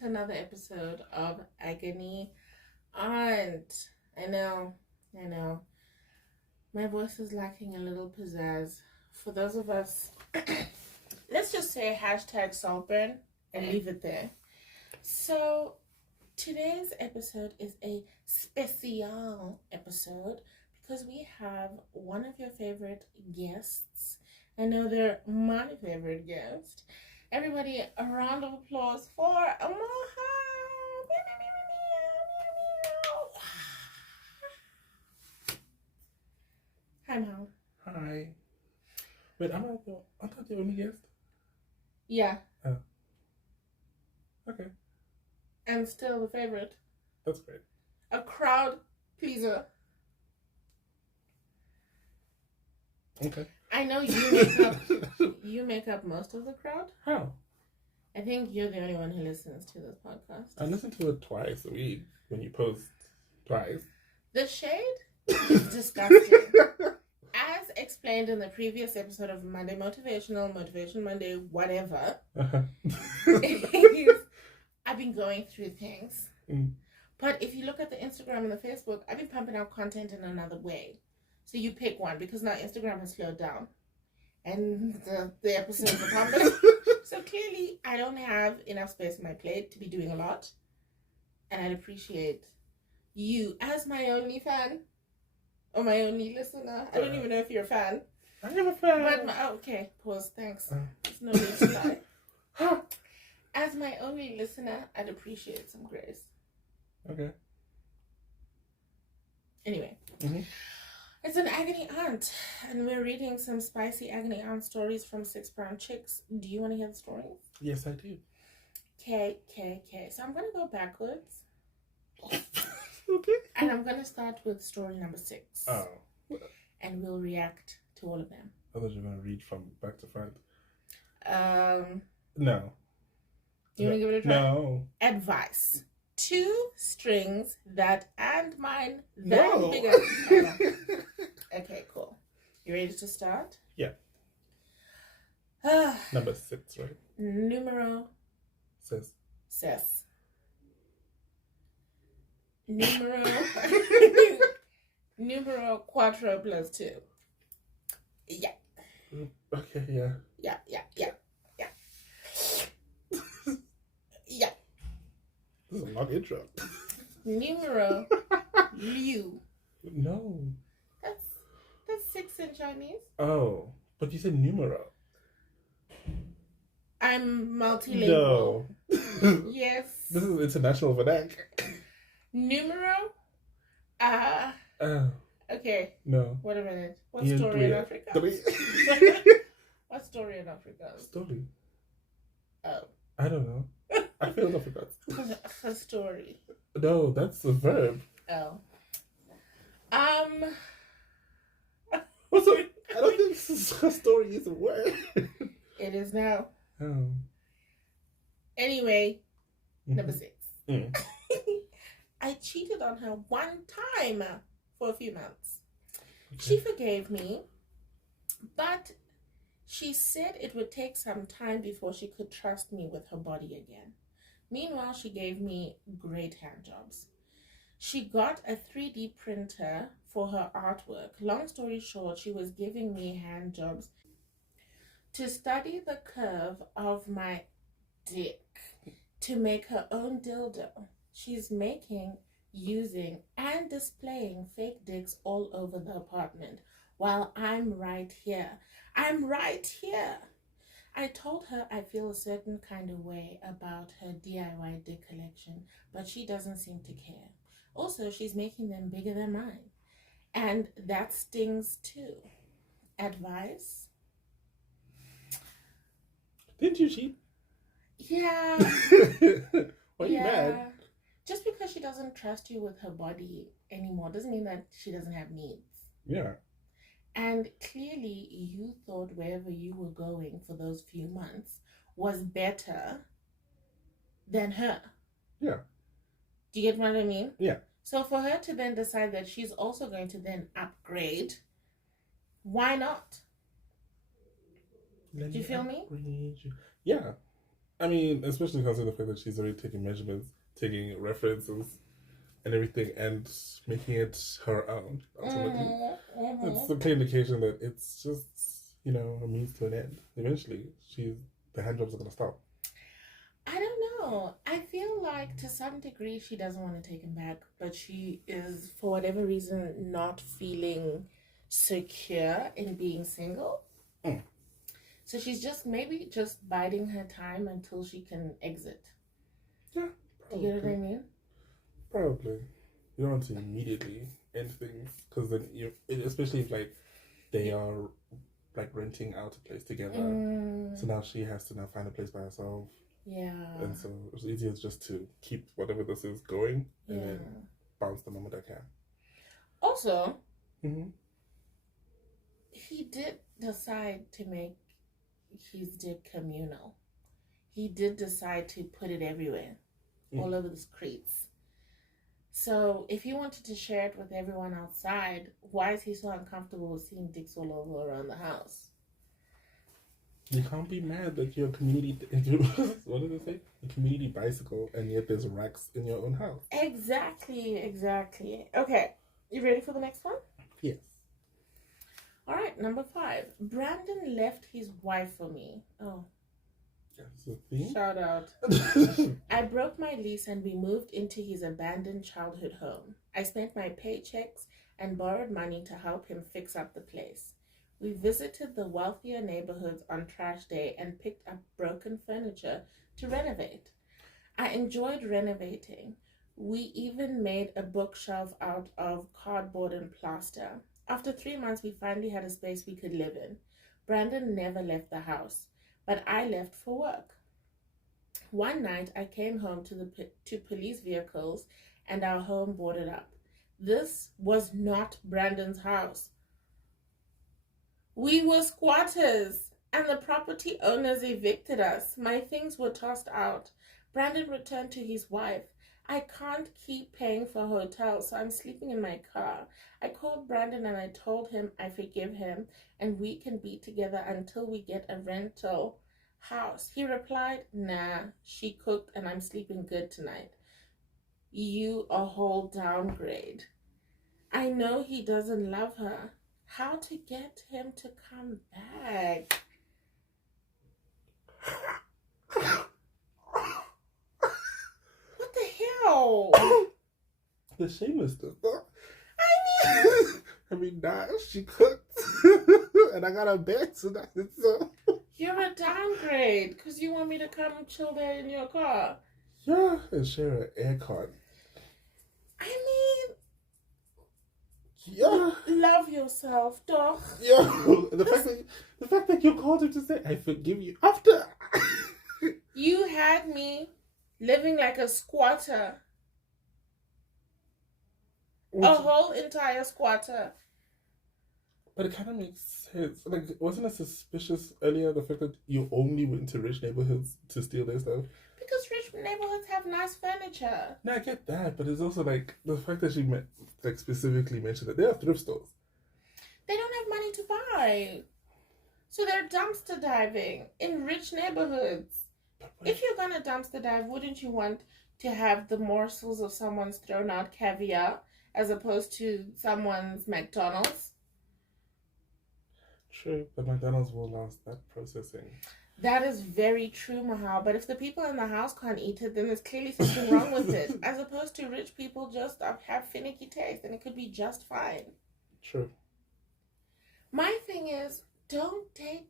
to another episode of Agony Aunt. I know. My voice is lacking a little pizzazz. For those of us, let's just say hashtag saltburn and leave it there. So, today's episode is a special episode because we have one of your favorite guests. I know they're my favorite guest. Everybody, a round of applause for Moha. Hi, Mom. Hi. Wait, I'm not the only guest? Yeah. Oh. Okay. And still the favorite. That's great. A crowd pleaser. Okay. I know you make up most of the crowd. How? I think you're the only one who listens to this podcast. I listen to it twice a week when you post twice. The shade is disgusting. As explained in the previous episode of Monday Motivation Monday, whatever, I've been going through things. Mm. But if you look at the Instagram and the Facebook, I've been pumping out content in another way. So you pick one because now Instagram has slowed down. And the episodes are pumping. So clearly I don't have enough space on my plate to be doing a lot. And I'd appreciate you as my only fan. Or my only listener. I don't even know if you're a fan. I am a fan. But okay, pause, thanks. There's no need to lie. As my only listener, I'd appreciate some grace. Okay. Anyway. Mm-hmm. It's an Agony Aunt, and we're reading some spicy Agony Aunt stories from 6 Brown Chicks. Do you want to hear the stories? Yes, I do. Okay. So I'm going to go backwards. Okay. And I'm going to start with story number 6. Oh. And we'll react to all of them. I thought you were going to read from back to front. You No. want to give it a try? No. Advice. 2 strings that and mine that No. bigger. Okay, cool. You ready to start? Yeah. Number 6, right? Numero Says. Numero 4 plus 2. Yeah. Okay, yeah. Yeah. This is a long intro. Numero Liu. No. That's 6 in Chinese. Oh, but you said numero. I'm multilingual. No. Yes. This is international vernacular. Numero. Oh. Okay. No. Wait a minute. What Yeah, story in three. Africa? What story in Africa? Story. Oh. I don't know. I feel I forgot. Her story. No, that's a verb. Oh. What's I don't think her story is a word. It is now. Oh. Anyway, number 6. Mm. I cheated on her one time for a few months. Okay. She forgave me, but she said it would take some time before she could trust me with her body again. Meanwhile, she gave me great hand jobs. She got a 3D printer for her artwork. Long story short, she was giving me hand jobs to study the curve of my dick to make her own dildo. She's making, using, and displaying fake dicks all over the apartment while I'm right here. I told her I feel a certain kind of way about her DIY dick collection, but she doesn't seem to care. Also, she's making them bigger than mine. And that stings too. Advice? Didn't you cheat? Yeah. Why are you mad? Just because she doesn't trust you with her body anymore doesn't mean that she doesn't have needs. Yeah. And clearly you thought wherever you were going for those few months was better than her. Yeah. Do you get what I mean? Yeah. So for her to then decide that she's also going to then upgrade, why not? Do you feel me? Yeah. I mean, especially considering the fact that she's already taking measurements, taking references, and everything, and making it her own. Ultimately, it's a clear indication that it's just a means to an end. Eventually, the hand jobs are gonna stop. I don't know. I feel like to some degree she doesn't want to take him back, but she is, for whatever reason, not feeling secure in being single. Mm. So she's maybe just biding her time until she can exit. Yeah, probably. Do you get what I mean? Probably. You don't want to immediately end things, because then especially if like they are like renting out a place together. So now she has to find a place by herself. Yeah. And so it's easier just to keep whatever this is going and then bounce the moment I can. Also, he did decide to make his dip communal. He did decide to put it everywhere, all over the streets. So if he wanted to share it with everyone outside, why is he so uncomfortable with seeing dicks all over around the house? You can't be mad that you're a community. What did they say? A community bicycle, and yet there's racks in your own house. Exactly. Okay, you ready for the next one? Yes. All right, number 5. Brandon left his wife for me. Oh. Shout out. I broke my lease and we moved into his abandoned childhood home. I spent my paychecks and borrowed money to help him fix up the place. We visited the wealthier neighborhoods on trash day and picked up broken furniture to renovate. I enjoyed renovating. We even made a bookshelf out of cardboard and plaster. After 3 months, we finally had a space we could live in. Brandon never left the house, but I left for work. One night, I came home to police vehicles and our home boarded up. This was not Brandon's house. We were squatters, and the property owners evicted us. My things were tossed out. Brandon returned to his wife. I can't keep paying for hotels, so I'm sleeping in my car. I called Brandon and I told him I forgive him and we can be together until we get a rental house. He replied, nah, she cooked and I'm sleeping good tonight. You a whole downgrade. I know he doesn't love her. How to get him to come back? What the hell? The shamelessness. I mean, nah, she cooked. And I got a bed tonight, so. You're a downgrade because you want me to come chill there in your car. Yeah, and share an aircon. I mean, yeah. Love yourself, doch. Yeah. The fact that you called him to say, I forgive you after. You had me living like a squatter. A whole entire squatter. But it kind of makes sense. Like, wasn't it suspicious earlier, the fact that you only went to rich neighborhoods to steal their stuff? Because rich neighborhoods have nice furniture. No, I get that, but it's also like the fact that she specifically mentioned that they are thrift stores. They don't have money to buy. So they're dumpster diving in rich neighborhoods. If you're going to dumpster dive, wouldn't you want to have the morsels of someone's thrown out caviar as opposed to someone's McDonald's? True, but McDonald's will last that processing. That is very true, Mahal. But if the people in the house can't eat it, then there's clearly something wrong with it. As opposed to rich people just have finicky taste, and it could be just fine. True. My thing is, don't date...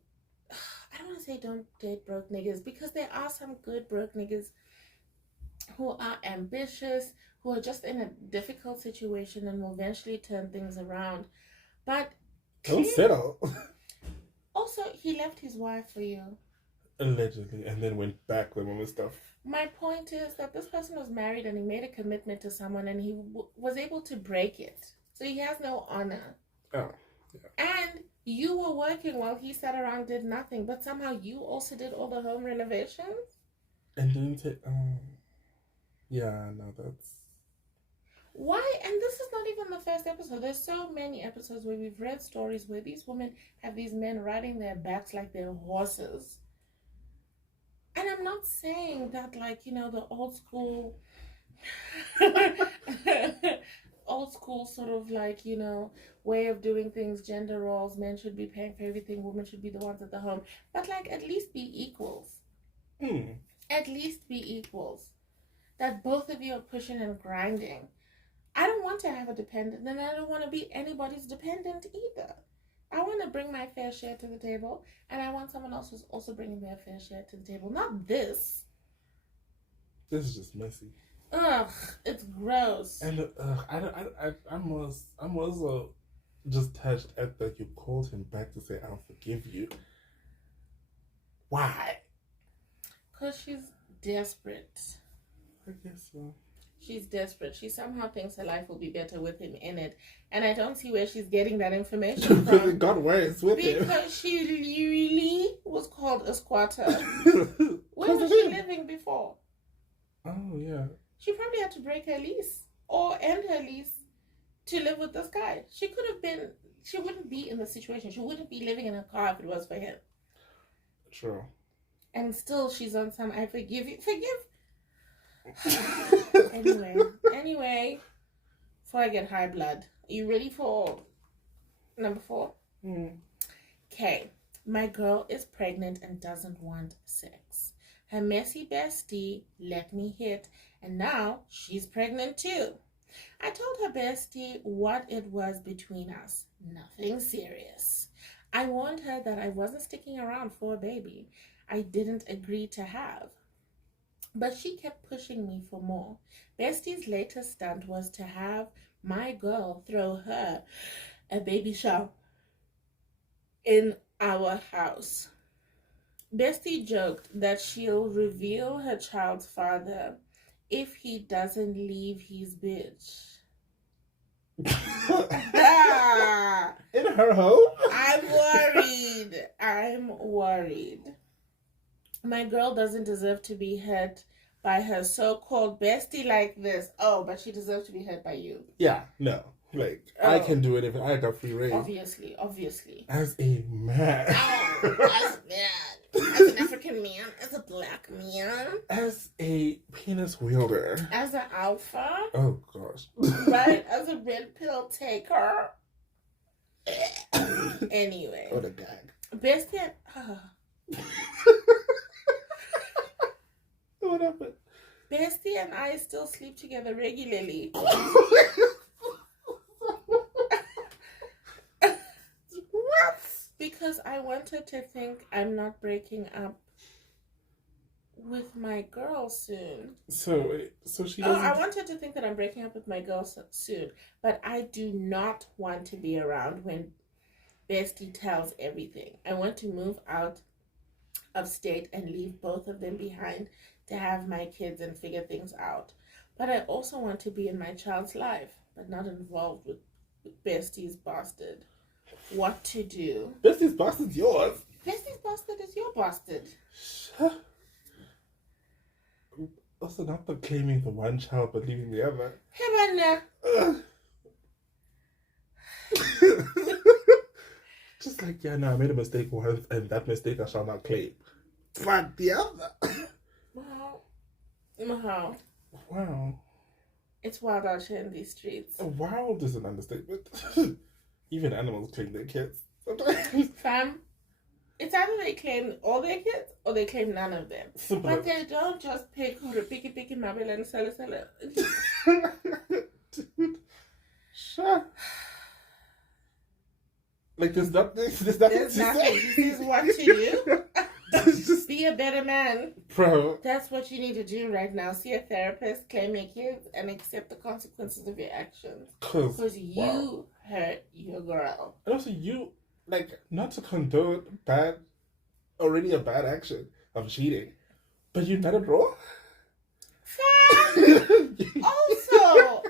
I don't want to say don't date broke niggas, because there are some good broke niggas who are ambitious, who are just in a difficult situation and will eventually turn things around. But... Don't settle. Also, he left his wife for you. Allegedly, and then went back with him and stuff. My point is that this person was married and he made a commitment to someone and he was able to break it. So he has no honor. Oh, yeah. And you were working while he sat around did nothing, but somehow you also did all the home renovations? And didn't it... yeah, no, that's... Why? And this is not even the first episode. There's so many episodes where we've read stories where these women have these men riding their backs like they're horses. And I'm not saying that, like, the old school, old school sort of like, way of doing things, gender roles, men should be paying for everything, women should be the ones at the home. But, like, at least be equals. At least be equals. That both of you are pushing and grinding. I don't want to have a dependent, and I don't want to be anybody's dependent either. I want to bring my fair share to the table, and I want someone else who's also bringing their fair share to the table. Not this. This is just messy. Ugh, it's gross. And I'm also just touched at that you called him back to say I'll forgive you. Why? Because she's desperate. I guess so. She's desperate. She somehow thinks her life will be better with him in it. And I don't see where she's getting that information Because from. it got worse with him. Because she really was called a squatter. Where was she living before? Oh, yeah. She probably had to break her lease or end her lease to live with this guy. She wouldn't be in the situation. She wouldn't be living in a car if it was for him. True. And still she's on some, I forgive you. Anyway, before I get high blood, are you ready for number 4? Okay, my girl is pregnant and doesn't want sex. Her messy bestie let me hit, and now she's pregnant too. I told her bestie what it was between us. Nothing serious. I warned her that I wasn't sticking around for a baby I didn't agree to have. But she kept pushing me for more. Bestie's latest stunt was to have my girl throw her a baby shower in our house. Bestie joked that she'll reveal her child's father if he doesn't leave his bitch. In her home? I'm worried. My girl doesn't deserve to be hurt by her so-called bestie like this. Oh, but she deserves to be hurt by you. Yeah, no. Like, I can do it if I got free reign. Obviously. As a man. As a man. As an African man. As a black man. As a penis wielder. As an alpha. Oh, gosh. Right? As a red pill taker. Anyway. What a gag. Bestie... What happened? Bestie and I still sleep together regularly. What? Because I want her to think I'm not breaking up with my girl soon. So she doesn't... I want her to think that I'm breaking up with my girl soon. But I do not want to be around when Bestie tells everything. I want to move out of state and leave both of them behind to have my kids and figure things out. But I also want to be in my child's life, but not involved with Bestie's bastard. What to do? Bestie's bastard's yours. Bestie's bastard is your bastard. Also, not for claiming the one child but leaving the other. Hey, man. Just like, yeah, no, I made a mistake once, and that mistake I shall not claim. Fuck the other. Wow. Wow. It's wild out here in these streets. Wild is an understatement. Even animals claim their kids sometimes. Fam, it's either they claim all their kids or they claim none of them. Simple. But they don't just pick mabel and sell it. Dude. Shut. Like, there's nothing to There's say. nothing. This is what to do. Just... Be a better man. Bro. That's what you need to do right now. See a therapist, claim your kids, and accept the consequences of your actions. Because you hurt your girl. And also, you, like, not to condone already a bad action of cheating, but you let it roll? Also,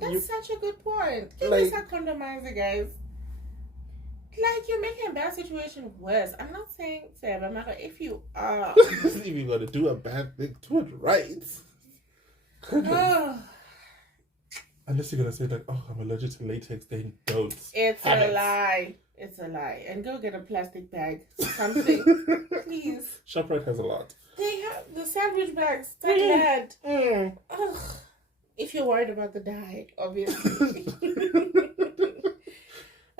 that's such a good point. Give us a condomizer, guys. Like, you're making a bad situation worse. I'm not saying, Sarah, if you are. If you're going to do a bad thing, do it right. Unless you're gonna say like, oh, I'm allergic to latex, then don't. It's a lie. It's a lie. And go get a plastic bag. Something. Please. ShopRite has a lot. They have the sandwich bags. That bad. Ugh. If you're worried about the dye, obviously.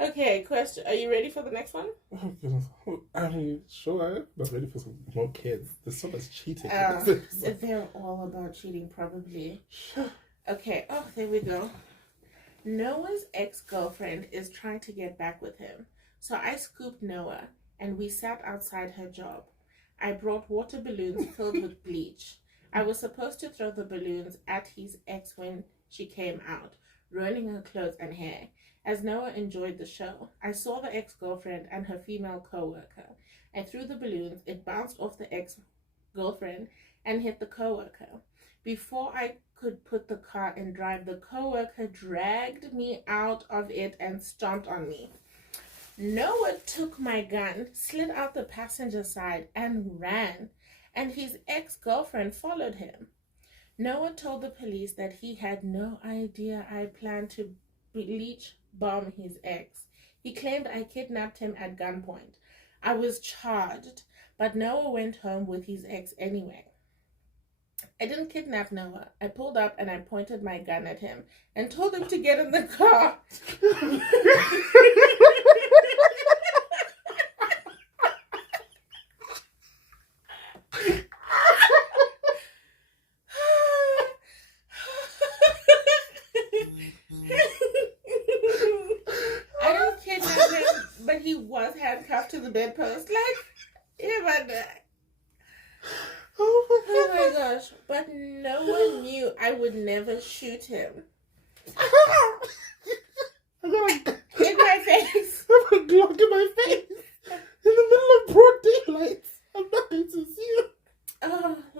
Okay, question. Are you ready for the next one? Oh, goodness. I mean, sure. Not ready for some more kids. There's so much cheating. They're all about cheating, probably. Okay. Oh, there we go. Noah's ex-girlfriend is trying to get back with him. So I scooped Noah and we sat outside her job. I brought water balloons filled with bleach. I was supposed to throw the balloons at his ex when she came out, ruining her clothes and hair. As Noah enjoyed the show, I saw the ex-girlfriend and her female co-worker. I threw the balloons. It bounced off the ex-girlfriend and hit the co-worker. Before I could put the car in drive, the co-worker dragged me out of it and stomped on me. Noah took my gun, slid out the passenger side, and ran, and his ex-girlfriend followed him. Noah told the police that he had no idea I planned to bleach bomb his ex. He claimed I kidnapped him at gunpoint. I was charged, but Noah went home with his ex anyway. I didn't kidnap Noah. I pulled up and I pointed my gun at him and told him to get in the car. I didn't kidnap him, but he was handcuffed to the bedpost. Like, yeah, but oh my gosh. But no one knew I would never shoot him. I got In my face. a Glock in my face. In the middle of broad daylight. I'm not going to see you.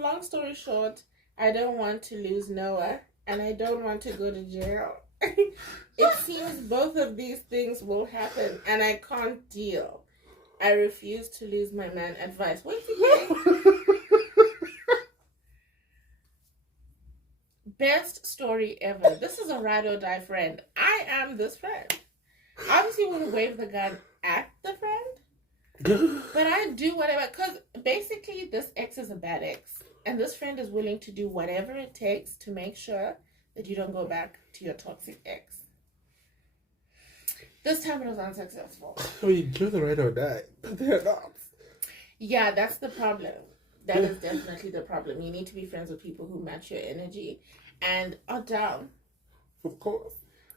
Long story short, I don't want to lose Noah, and I don't want to go to jail. It seems both of these things will happen, and I can't deal. I refuse to lose my man. Advice. Wait again. Best story ever. This is a ride or die friend. I am this friend. Obviously, wouldn't wave the gun at the friend, but I do whatever. Because basically, this ex is a bad ex, and this friend is willing to do whatever it takes to make sure that you don't go back to your toxic ex. This time it was unsuccessful. I mean, you're the ride or die, but they're not. Yeah, that's the problem. That is definitely the problem. You need to be friends with people who match your energy and are down. For the cause.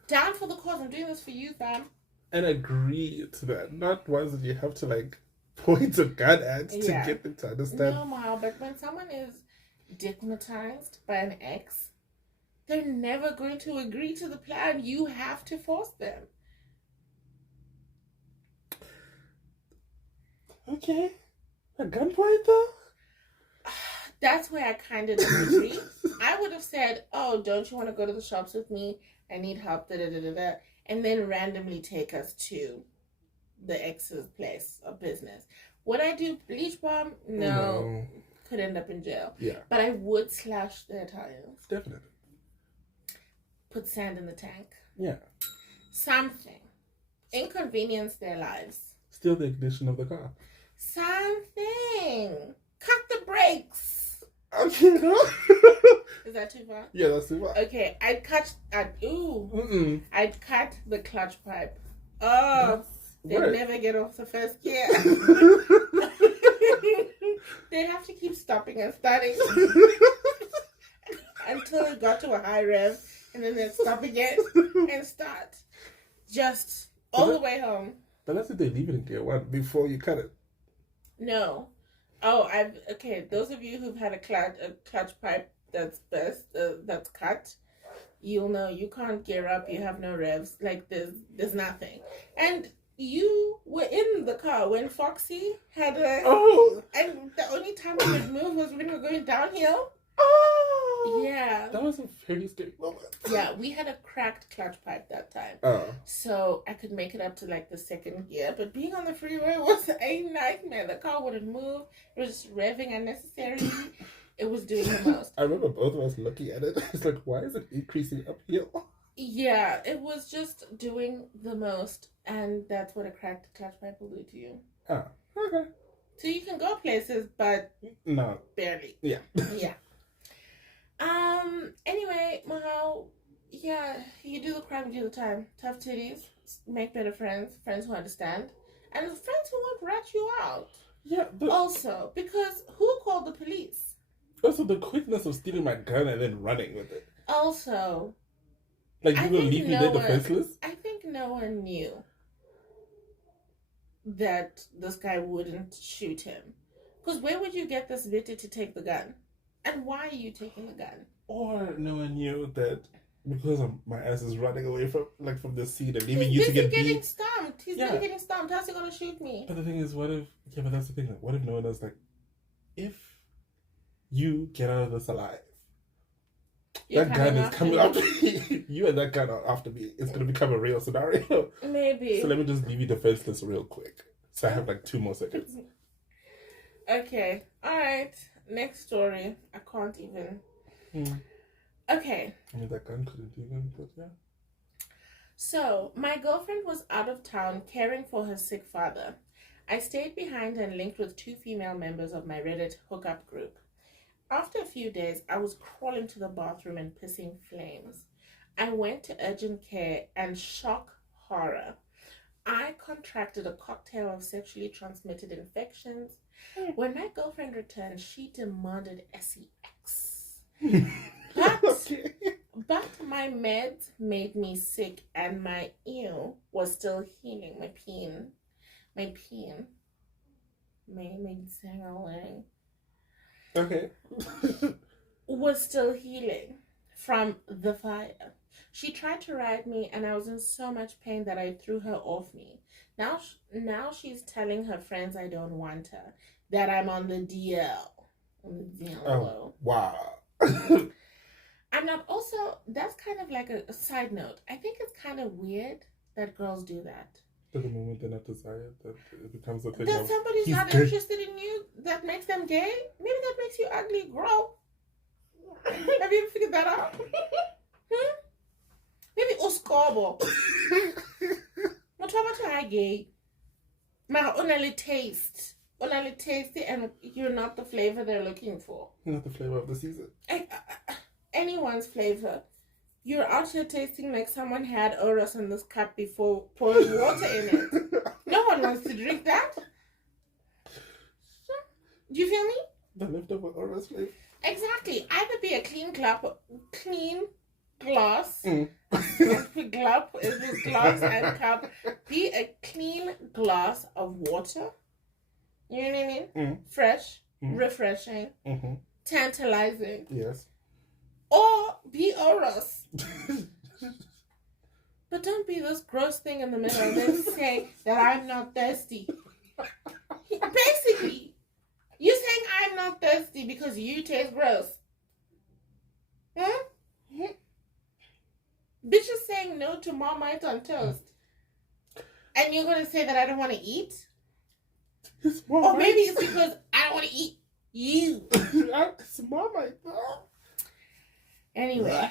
Down for the cause. I'm doing this for you, fam. And agree to that. Not ones that you have to like point a gun at to get them to understand. No, Ma, but when someone is stigmatized by an ex, they're never going to agree to the plan. You have to force them. Okay. A gunpoint though? That's where I kind of disagree. I would have said, oh, don't you want to go to the shops with me? I need help, da-da-da-da-da. And then randomly take us to the ex's place or business. Would I do bleach bomb? No. Could end up in jail. Yeah. But I would slash their tires. Definitely. Put sand in the tank. Yeah. Something. Inconvenience their lives. Steal the ignition of the car. Something. Cut the brakes. Okay. Is that too far? Yeah, that's too far. Okay, I'd cut the clutch pipe. Oh, they'd never get off the first gear. They'd have to keep stopping and starting until it got to a high rev, and then they'd stop again and start. Just all the way home. But that's if they leave it in gear one before you cut it. No. Oh, those of you who've had a clutch pipe that's cut, you'll know you can't gear up. You have no revs. Like there's nothing. And you were in the car when Foxy had and the only time we would move was when we were going downhill. Oh, yeah. That was a very scary moment. Yeah, we had a cracked clutch pipe that time. So I could make it up to like the second gear, but being on the freeway was a nightmare. The car wouldn't move. It was just revving unnecessarily. It was doing the most. I remember both of us looking at it. It's like, why is it increasing uphill? Yeah, it was just doing the most, and that's what a cracked clutch pipe will do to you. Ah, okay. So you can go places, but No. barely. Yeah. Yeah. Anyway, Mahal, yeah, you do the crime, you do the time. Tough titties, make better friends, friends who understand, and friends who won't rat you out. Yeah, but Also, because who called the police? also the quickness of stealing my gun and then running with it. Also, Like, I you will think leave me no there defenseless? I think no one knew that this guy wouldn't shoot him. Because where would you get this bitch to take the gun? And why are you taking the gun? Or no one knew that because my ass is running away from the scene and leaving He's you to busy get getting beat. stumped. He's Yeah. busy getting stumped. How's he gonna shoot me? But the thing is, what if? Yeah, but that's the thing. Like, what if no one else? Like, if you get out of this alive, You're that gun is coming after after me. You and that gun are after me. It's gonna become a real scenario. Maybe. So let me just leave you defenseless real quick. So I have like 2 more seconds. Okay. Alright. Next story. I can't even. Okay. I mean, that gun couldn't even, but yeah. So, my girlfriend was out of town caring for her sick father. I stayed behind and linked with 2 female members of my Reddit hookup group. After a few days, I was crawling to the bathroom and pissing flames. I went to urgent care and shock horror. I contracted a cocktail of sexually transmitted infections. When my girlfriend returned, she demanded sex. But, Okay. but my meds made me sick and my ew was still healing. My peen. Okay. Was still healing from the fire. She tried to ride me and I was in so much pain that I threw her off me. Now she's telling her friends I don't want her, that I'm on the DL. Oh, wow. I'm not also, that's kind of like a side note. I think it's kind of weird that girls do that. At the moment they're not desired, that it becomes a thing That of, somebody's he's not gay. interested in you, that makes them gay? Maybe that makes you ugly, grow. Have you ever figured that out? Maybe uskobo. What about I gay? My only taste. Only taste and you're not the flavor they're looking for. You're not the flavor of the season. Anyone's flavor. You're out here tasting like someone had Oros in this cup before pouring water in it. No one wants to drink that. Do you feel me? The leftover Oros flavor. Exactly. Either be a clean glass. Glop is glass and cup. Be a clean glass of water. You know what I mean? Fresh, refreshing, tantalizing. Yes. Or be Oros. But don't be this gross thing in the middle and then say that I'm not thirsty. Basically, you're saying I'm not thirsty because you taste gross. Bitches saying no to Marmite on toast. And you're going to say that I don't want to eat? Or maybe it's because I don't want to eat you. It's Marmite. Anyway,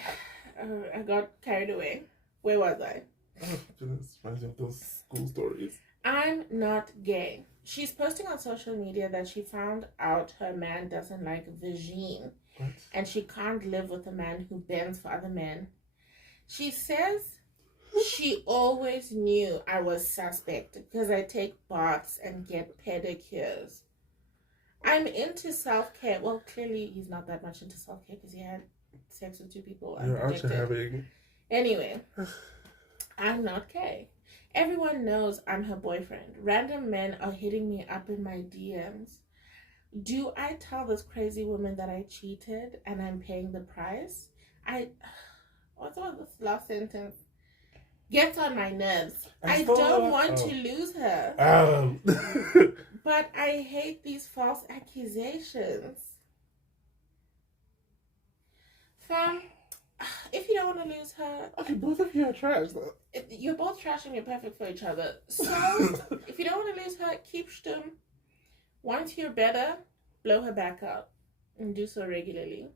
I got carried away. Where was I? Oh, goodness, reminds me of those school stories. I'm not gay. She's posting on social media that she found out her man doesn't like vagine. What? And she can't live with a man who bends for other men. She says she always knew I was suspect because I take baths and get pedicures. I'm into self-care. Well, clearly he's not that much into self-care because he had sex with 2 people. You're out here having... Anyway, I'm not gay. Everyone knows I'm her boyfriend. Random men are hitting me up in my DMs. Do I tell this crazy woman that I cheated and I'm paying the price? What's all this last sentence? Gets on my nerves. I don't want to lose her. But I hate these false accusations. Fam, if you don't want to lose her... Okay, both of you are trash, though. You're both trash and you're perfect for each other. So, if you don't want to lose her, keep stum. Once you're better, blow her back out. And do so regularly.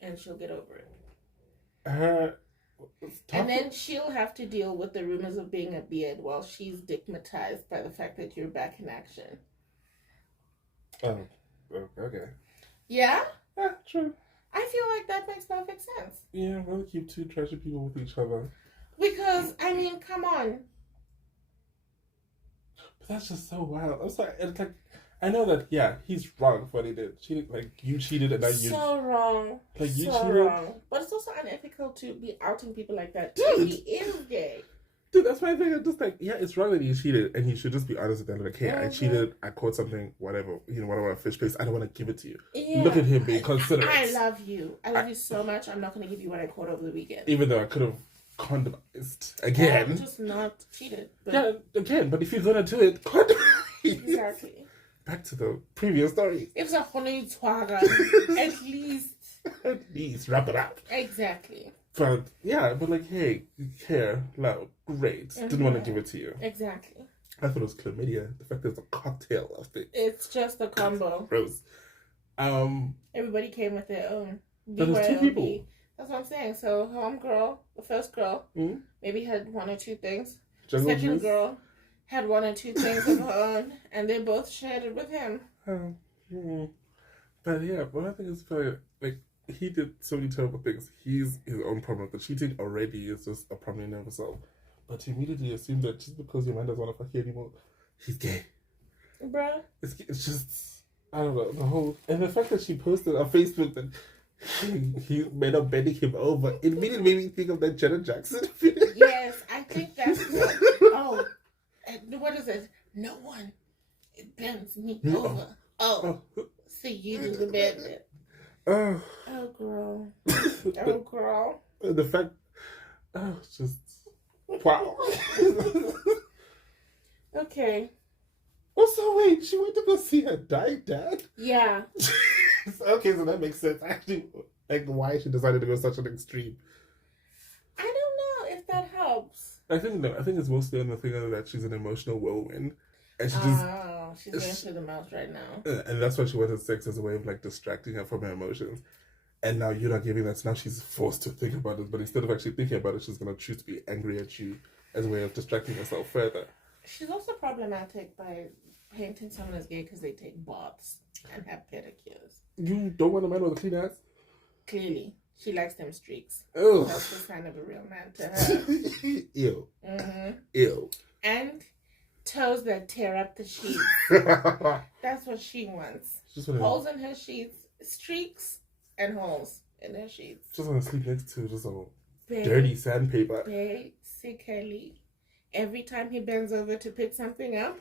And she'll get over it. And then she'll have to deal with the rumors of being a beard while she's stigmatized by the fact that you're back in action. Oh, okay. Yeah? Yeah, true. I feel like that makes perfect sense. Yeah, rather keep two trashy people with each other. Because, I mean, come on. But that's just so wild. I'm sorry. It's like, I know that, yeah, he's wrong for what he did. Cheated, like, you cheated and now you... So wrong. Like, you so cheated. Wrong. But it's also unethical to be outing people like that. Dude, he is gay. Dude, that's my thing. I'm just like, yeah, it's wrong that he cheated, and he should just be honest with them. Like, hey, I cheated, I caught something, whatever, whatever, fish paste. I don't want to give it to you. Yeah. Look at him being considerate. I love you. I love you so much. I'm not going to give you what I caught over the weekend. Even though I could have condomized again. I'm just not cheated. But... Yeah, again, but if you're going to do it, condomize. Exactly. Back to the previous story. If it's a honey twaga, at least. At least wrap it up. Exactly. But yeah, but like, hey, you care, loud, great. Didn't want to give it to you. Exactly. I thought it was chlamydia. The fact there's a cocktail of it. It's just a combo. Gross. Everybody came with their own. But there's two people. That's what I'm saying. So homegirl, the first girl, maybe had one or two things. Jungle Second juice? girl had one or two things of her own, and they both shared it with him. But yeah, but I think it's very, like, he did so many terrible things. He's his own problem. The cheating already is just a problem in himself. But to immediately assume that just because your man doesn't want to fuck you anymore, he's gay. Bruh. It's just, I don't know, the whole... And the fact that she posted on Facebook that he made up bending him over, it immediately made me think of that Janet Jackson video. Yes, I think that's what... Oh, what is it? No one. It bends me over. Oh, so you do the bending. Oh, girl. Oh, girl. The fact... Oh, it's just... Wow. Okay. Also, wait, she went to go see her dying dad? Yeah. Okay, so that makes sense. Actually, like, why she decided to go such an extreme. I don't know if that helps. I think it's mostly on the thing that she's an emotional whirlwind. And she she's going through the mouth right now. And that's why she wanted sex as a way of, like, distracting her from her emotions. And now you're not giving that, so now she's forced to think about it. But instead of actually thinking about it, she's going to choose to be angry at you as a way of distracting herself further. She's also problematic by painting someone as gay because they take baths and have pedicures. You don't want a man with a clean ass? Clearly. She likes them streaks. Ugh. That's the sign of a real man to her. Ew. Mm-hmm. Ew. And toes that tear up the sheets. That's what she wants. Holes in her sheets, streaks, and holes in her sheets. Just want to sleep next to just a dirty sandpaper. Basically, every time he bends over to pick something up,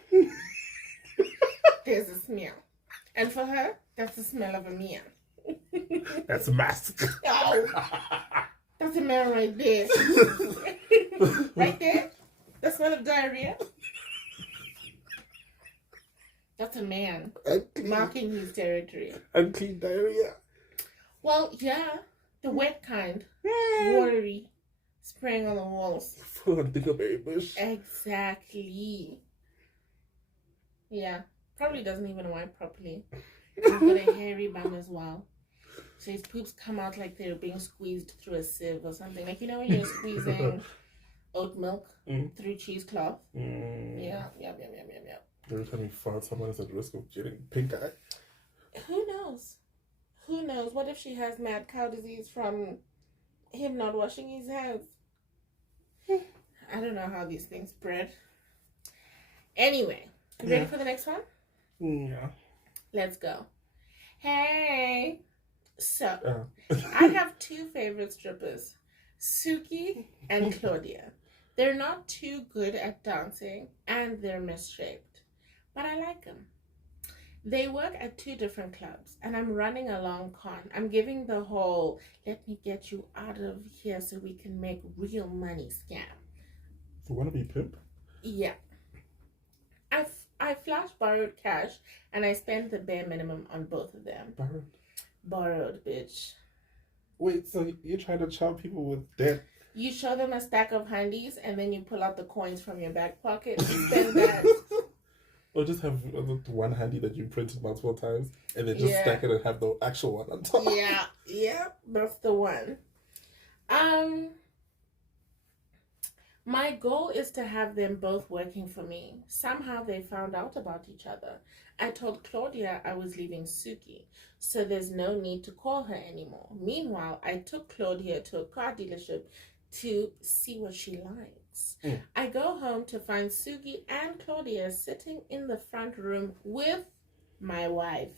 there's a smell. And for her, that's the smell of a meal. That's a mask. Oh, that's a man right there. Right there. The smell of diarrhea. That's a man marking his territory. Unclean diarrhea. Well, yeah, the wet kind. Watery. Spraying on the walls. Full on dingleberry bush. Exactly. Yeah. Probably doesn't even wipe properly. He's got a hairy bum as well. So his poops come out like they're being squeezed through a sieve or something. Like, you know when you're squeezing oat milk through cheesecloth? Yeah. Every time you fart, someone is at risk of getting pink eye. Who knows? Who knows? What if she has mad cow disease from him not washing his hands? I don't know how these things spread. Anyway, you ready for the next one? Yeah. Let's go. Hey. So, I have two favorite strippers, Suki and Claudia. They're not too good at dancing and they're misshaped, but I like them. They work at two different clubs and I'm running a long con. I'm giving the whole, let me get you out of here so we can make real money scam. You want to be pimp? Yeah. I flash borrowed cash and I spent the bare minimum on both of them. Borrowed, bitch. Wait, so you're trying to charm people with debt? You show them a stack of handies and then you pull out the coins from your back pocket and spend that. Or just have one handy that you printed multiple times and then just stack it and have the actual one on top. Yeah, that's the one. My goal is to have them both working for me. Somehow they found out about each other. I told Claudia I was leaving Suki, so there's no need to call her anymore. Meanwhile, I took Claudia to a car dealership to see what she likes. I go home to find Suki and Claudia sitting in the front room with my wife.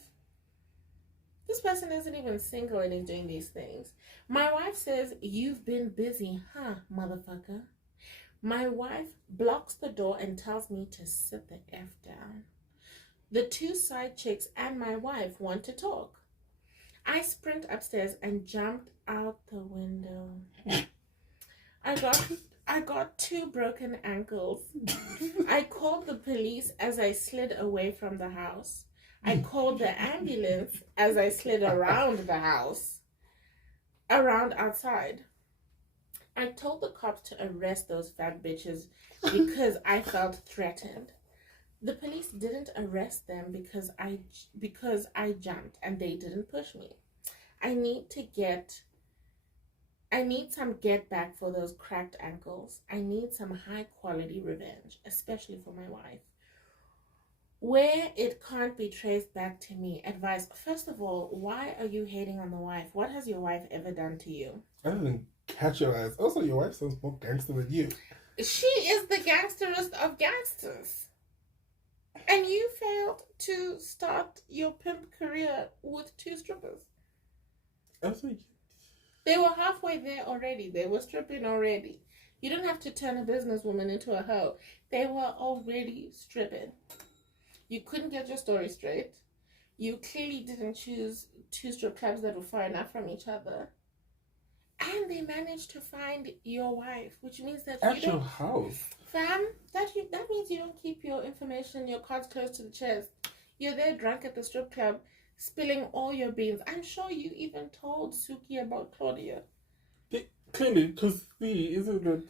This person isn't even single and is doing these things. My wife says, "You've been busy, huh, motherfucker?" My wife blocks the door and tells me to sit the F down. The two side chicks and my wife want to talk. I sprint upstairs and jumped out the window. I got 2 broken ankles. I called the police as I slid away from the house. I called the ambulance as I slid around the house, around outside. I told the cops to arrest those fat bitches because I felt threatened. The police didn't arrest them because I jumped and they didn't push me. I need some get back for those cracked ankles. I need some high quality revenge, especially for my wife. Where it can't be traced back to me. Advice. First of all, why are you hating on the wife? What has your wife ever done to you? I didn't catch your ass. Also, your wife sounds more gangster than you. She is the gangsterest of gangsters. And you failed to start your pimp career with 2 strippers. They were halfway there already. They were stripping already. You don't have to turn a businesswoman into a hoe. They were already stripping. You couldn't get your story straight. You clearly didn't choose 2 strip clubs that were far enough from each other. And they managed to find your wife, which means that at your house. Fam, that means you don't keep your information, your cards close to the chest. You're there drunk at the strip club, spilling all your beans. I'm sure you even told Suki about Claudia. Clearly, because isn't that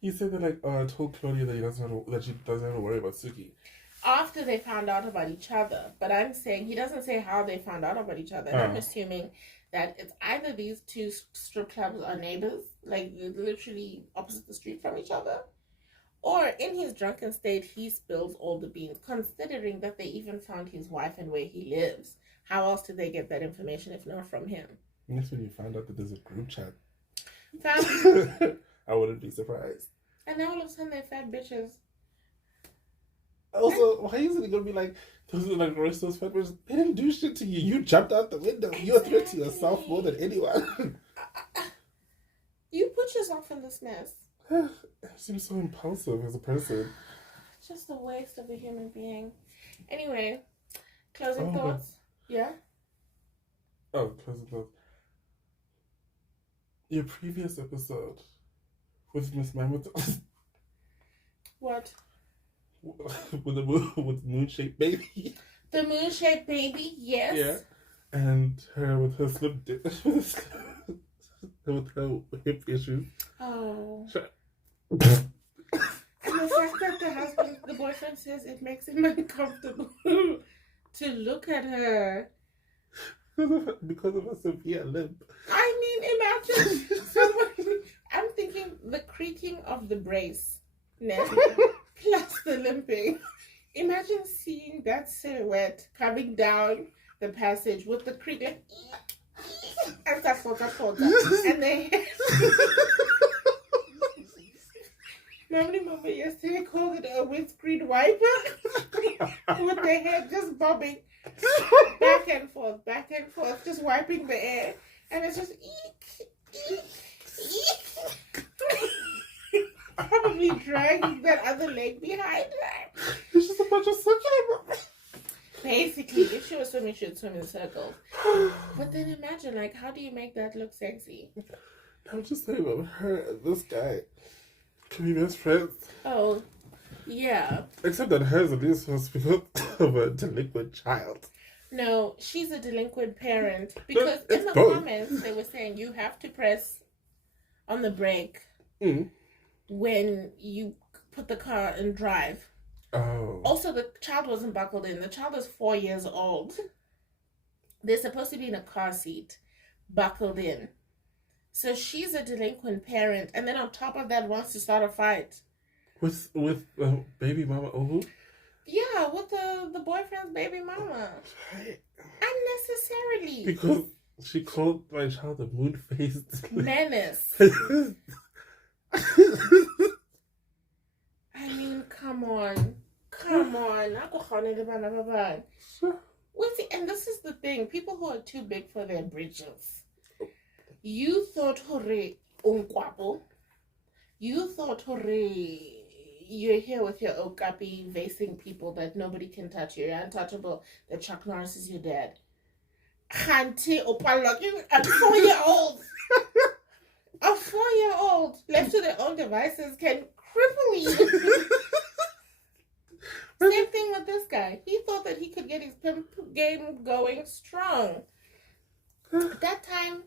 he said that I told Claudia that she doesn't have to worry about Suki. After they found out about each other, but I'm saying he doesn't say how they found out about each other. And I'm assuming that it's either these 2 strip clubs are neighbors, like literally opposite the street from each other, or in his drunken state, he spills all the beans, considering that they even found his wife and where he lives. How else did they get that information if not from him? And that's when you found out that there's a group chat. I wouldn't be surprised. And now all of a sudden they're fat bitches. Also, why is it going to be like, those are like roast those fat bitches? They didn't do shit to you. You jumped out the window. Exactly. You're a threat to yourself more than anyone. You put yourself in this mess. It seems so impulsive as a person. Just a waste of a human being. Anyway, closing thoughts? Yeah? Oh, closing thoughts. Your previous episode with Miss Mammoth. What? with Moon-shaped baby. The Moon-shaped baby, yes. Yeah. And her with her with her hip issues. Oh. And the fact that the boyfriend says it makes him uncomfortable to look at her. Because of a severe limp. I mean, imagine someone. I'm thinking the creaking of the brace, plus the limping. Imagine seeing that silhouette coming down the passage with the creak, like, and and they. Remember yesterday called it a windscreen wiper with their head just bobbing back and forth, just wiping the air, and it's just eek, eek, eek. Probably dragging that other leg behind her. It's just a bunch of circular. Basically, if she was swimming, she would swim in circles. But then imagine, like, how do you make that look sexy? I'm just saying about her and this guy. Can be best friends. Oh, yeah. Except that hers at least was because of a delinquent child. No, she's a delinquent parent. Because in the comments, they were saying you have to press on the brake when you put the car and drive. Oh. Also, the child wasn't buckled in. The child is 4 years old. They're supposed to be in a car seat, buckled in. So she's a delinquent parent, and then on top of that, wants to start a fight with baby mama. Oh, yeah, with the boyfriend's baby mama unnecessarily because she called my child a moon-faced menace. I mean, come on. And this is the thing, people who are too big for their britches. You thought hore unkwapo. You thought hore you're here with your okapi vasing people that nobody can touch you. You're untouchable. That Chuck Norris is your dad. Khanti opaloki, a 4-year-old. A 4-year-old left to their own devices can cripple you. Same thing with this guy. He thought that he could get his pimp game going strong. At that time,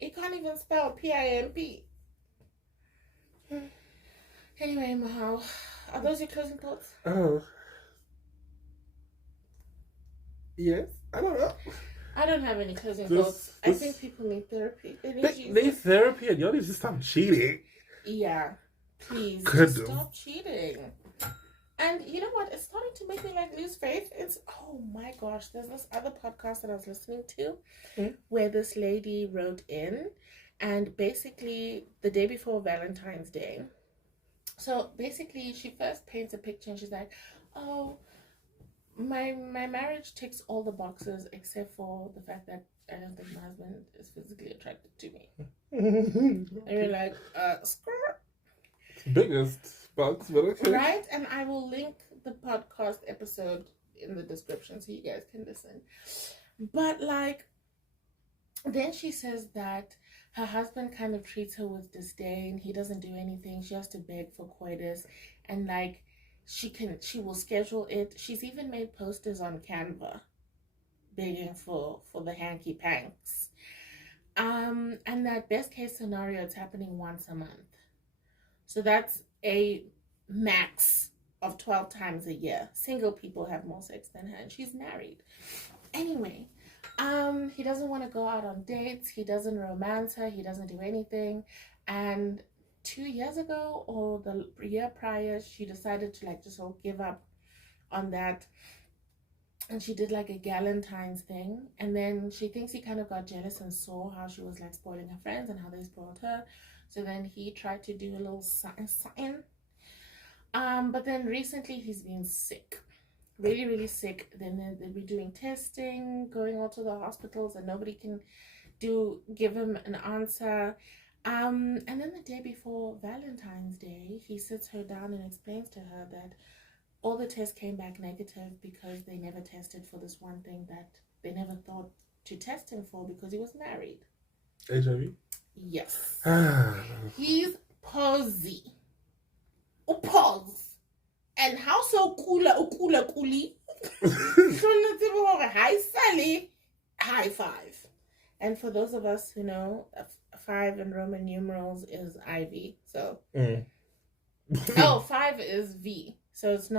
he can't even spell P-I-M-P. Anyway, Mahal, are those your closing thoughts? Oh. Yes. I don't know. I don't have any closing thoughts. I think people need therapy. They need therapy, and y'all need to stop cheating. Yeah. Please, just stop cheating. And you know what? It's starting to make me lose faith. Oh my gosh, there's this other podcast that I was listening to where this lady wrote in, and basically the day before Valentine's Day. So basically she first paints a picture and she's like, oh, my marriage ticks all the boxes except for the fact that I don't think my husband is physically attracted to me. And you're like, skirt. Biggest box, but okay. Right? And I will link the podcast episode in the description so you guys can listen. But then she says that her husband kind of treats her with disdain. He doesn't do anything. She has to beg for coitus. And she will schedule it. She's even made posters on Canva begging for the hanky panks. And that best case scenario, it's happening once a month. So that's a max of 12 times a year. Single people have more sex than her, and she's married. Anyway, he doesn't want to go out on dates. He doesn't romance her. He doesn't do anything. And 2 years ago or the year prior, she decided to just all give up on that. And she did a Galentine's thing. And then she thinks he kind of got jealous and saw how she was spoiling her friends and how they spoiled her. So then he tried to do a little something. But then recently he's been sick. Really, really sick. Then they'll be doing testing, going all to the hospitals, and nobody can give him an answer. And then the day before Valentine's Day, he sits her down and explains to her that all the tests came back negative because they never tested for this one thing that they never thought to test him for because he was married. HIV? Yes. He's posy. Pause. And how so kuli. Hi Sally. High five. And for those of us who know, 5 in Roman numerals is IV. So 5 is V. So it's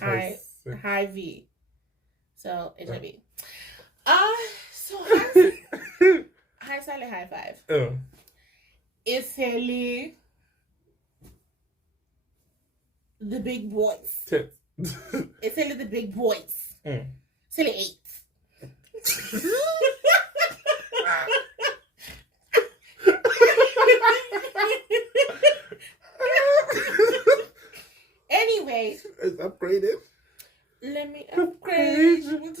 high V. So HIV. So hi Sally, high five. Oh. It's Sally. The big boys. It's Sally the big boys. Sally 8. Anyway. It's upgraded. Let me upgrade you.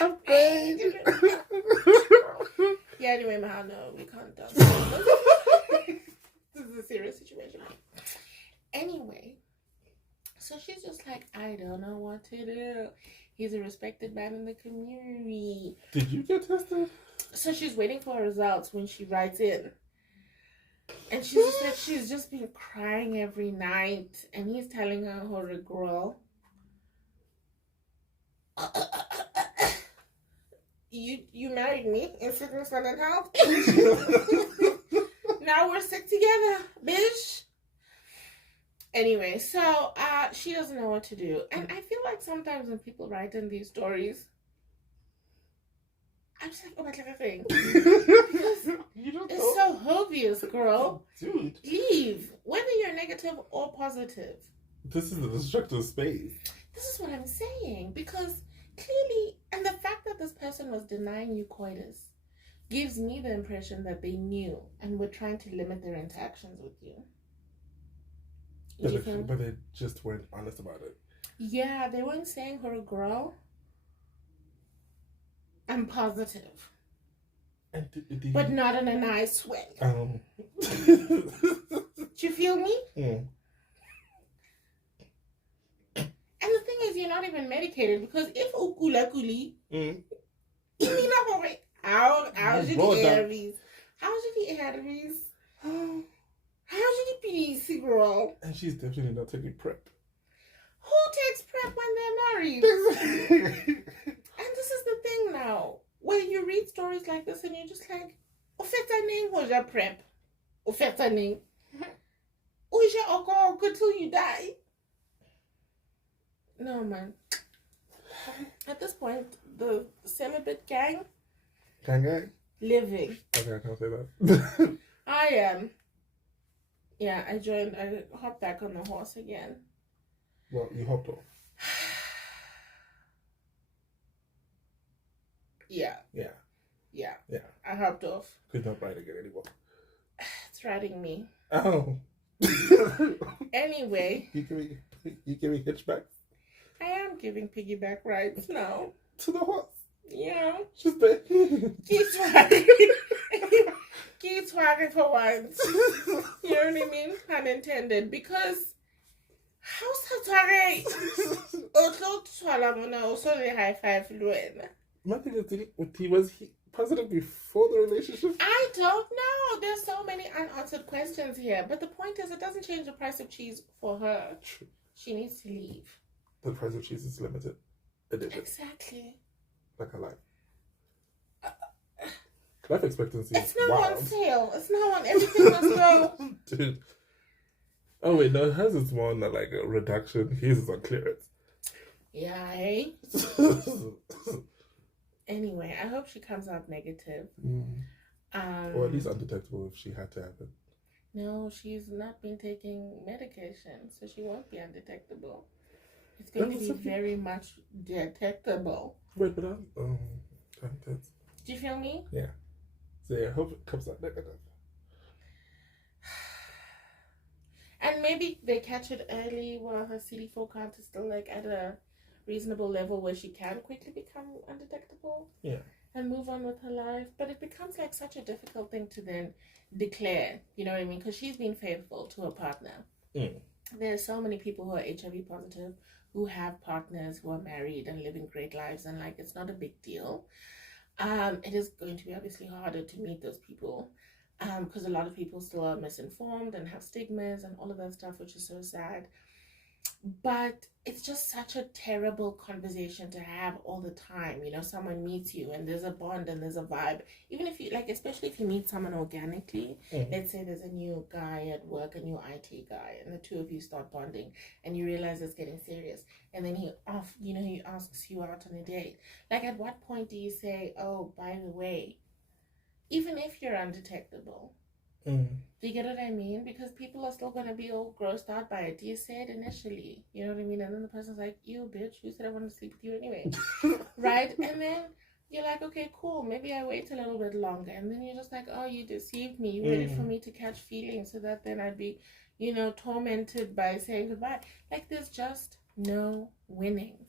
Upgrade. Yeah, anyway, Mahal, no, we can't do that. This is a serious situation. Anyway, so she's just I don't know what to do. He's a respected man in the community. Did you get tested? So she's waiting for her results when she writes in. And she just said she's just been crying every night. And he's telling her a girl. You married me in sickness and in health. Now we're sick together, bitch. Anyway, so she doesn't know what to do. And I feel sometimes when people write in these stories, I'm just like, oh my God, You don't it's know. so obvious, girl. Dude. Leave, whether you're negative or positive. This is a destructive space. This is what I'm saying, because clearly, and the fact that this person was denying you coitus gives me the impression that they knew and were trying to limit their interactions with you. But they just weren't honest about it. Yeah, they weren't saying, "Her girl, I'm positive." And but not in a nice way. Do you feel me? Mm. And the thing is, you're not even medicated, because if ukula kuli, how's the Aries? How's the Aries? How's the PC, girl? And she's definitely not taking PrEP. Who takes PrEP when they're married? And this is the thing now, where you read stories like this and you're just like, Ufetaning was your PrEP. Ufetaning. Uja oko until you die. No, man. At this point, the celibate gang. Gang? Living. Okay, I can't say that. I am. Yeah, I hopped back on the horse again. Well, you hopped off. Yeah. Yeah. Yeah. Yeah. I hopped off. Could not ride again anymore. It's riding me. Oh. Anyway. You give me hitchbacks? I am giving piggyback rides now. To the horse? Yeah. Just there. Keep swagging. Keep swagging for once. You know what I mean? Pun intended. Because how's that also the high five Luena? My thing is, was he positive before the relationship? I don't know. There's so many unanswered questions here. But the point is, it doesn't change the price of cheese for her. True. She needs to leave. The price of cheese is limited edition. Exactly. Like a life. Life expectancy. It's not on sale. It's not on everything. Must go. Dude. Oh wait, no, hers is more on like a reduction. His is on clearance. Yeah, hey. Anyway, I hope she comes out negative. Or at least undetectable if she had to have it. No, she's not been taking medication, so she won't be undetectable. It's going to be very much detectable. Wait, but I'm do you feel me? Yeah. So yeah, I hope it comes out negative. And maybe they catch it early while her CD4 count is still like at a reasonable level where she can quickly become undetectable. Yeah. And move on with her life. But it becomes like such a difficult thing to then declare, you know what I mean? Because she's been faithful to her partner. There's so many people who are HIV positive who have partners who are married and living great lives, and like it's not a big deal. It is going to be obviously harder to meet those people because a lot of people still are misinformed and have stigmas and all of that stuff, which is so sad. But it's just such a terrible conversation to have all the time. You know, someone meets you and there's a bond and there's a vibe. Even if you, like, especially if you meet someone organically, let's say there's a new guy at work, a new IT guy, and the two of you start bonding and you realize it's getting serious. And then he asks you out on a date. Like, at what point do you say, oh, by the way, even if you're undetectable, do you get what I mean? Because people are still going to be all grossed out by it. Do you say it initially? You know what I mean? And then the person's like, you bitch, you said I wanted to sleep with you anyway. Right? And then you're like, okay, cool. Maybe I wait a little bit longer. And then you're just like, oh, you deceived me. You waited for me to catch feelings so that then I'd be, tormented by saying goodbye. Like, there's just no winning.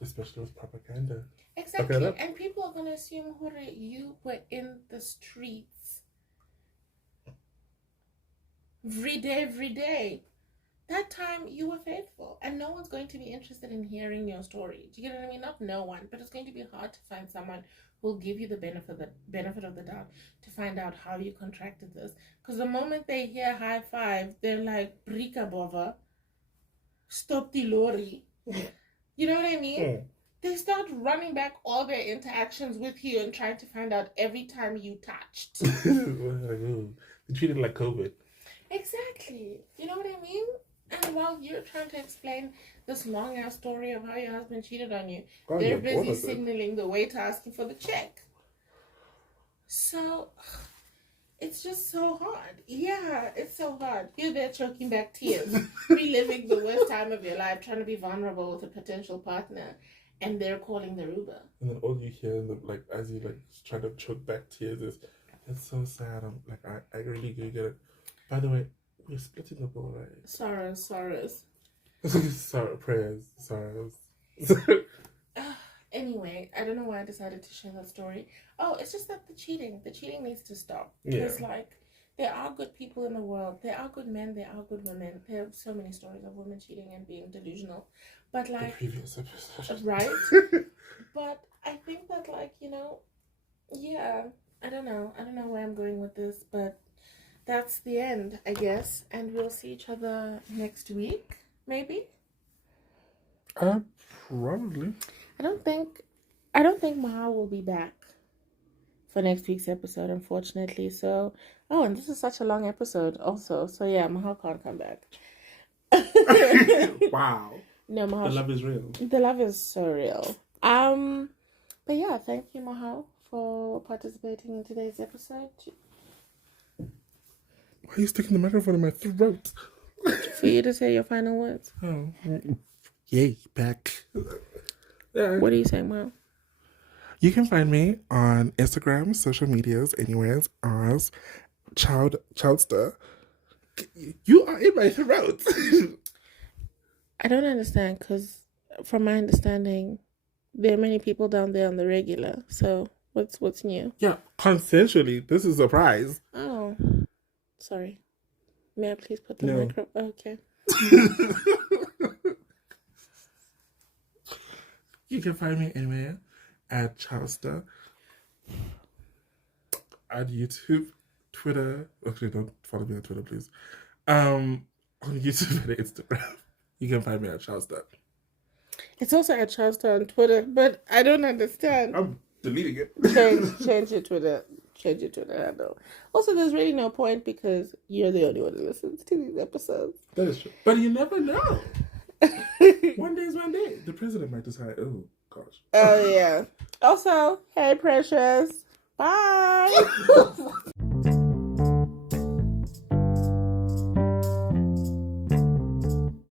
Especially with propaganda. Exactly. Okay, and people are going to assume, Hore, you were in the streets. Every day. That time you were faithful, and no one's going to be interested in hearing your story. Do you get what I mean? Not no one, but it's going to be hard to find someone who will give you the benefit of the doubt to find out how you contracted this. Because the moment they hear high five, they're like, Brika bova, stop the lorry. You know what I mean? They start running back all their interactions with you and trying to find out every time you touched. They treat it like COVID. Exactly. You know what I mean? And while you're trying to explain this long ass story of how your husband cheated on you, God, they're you're busy honest. signaling the waiter asking for the check. So it's just so hard. Yeah, it's so hard. You're there choking back tears, reliving the worst time of your life, trying to be vulnerable with a potential partner, and they're calling the Uber. And then all you hear, like, as you like try to choke back tears, is, "It's so sad. I'm like, I really do get it. By the way, we're splitting the bill, right?" Sorrows. Sorry, prayers, sorrows. Anyway, I don't know why I decided to share that story. Oh, it's just that the cheating needs to stop. Yeah. Because, like, there are good people in the world. There are good men. There are good women. There are so many stories of women cheating and being delusional. But, The like, previous episode. right? But I think that, like, you know, yeah, I don't know where I'm going with this, but that's the end, I guess. And we'll see each other next week, maybe. Probably. I don't think Mahal will be back for next week's episode, unfortunately. So, and this is such a long episode also. So yeah, Mahal can't come back. Wow. No, Mahal. The love is real. The love is so real. But yeah, thank you, Mahal, for participating in today's episode. Why are you sticking the microphone in my throat? For you to say your final words. Oh. Yay, back. Yeah. What are you saying, Mahal? You can find me on Instagram, social medias, anywhere as Childster. You are in my throat. I don't understand, because from my understanding, there are many people down there on the regular. So what's new? Yeah, consensually. This is a surprise. Oh, sorry. May I please put the No. micro? Okay. You can find me anywhere at Childster. At YouTube, Twitter. Actually, don't follow me on Twitter, please. On YouTube and Instagram. You can find me at Childster. It's also at Charleston on Twitter, but I don't understand. I'm deleting it. Change your Twitter. Change your Twitter handle. Also, there's really no point because you're the only one who listens to these episodes. That is true. But you never know. One day is one day. The president might decide, oh, gosh. Oh, yeah. Also, hey, precious. Bye.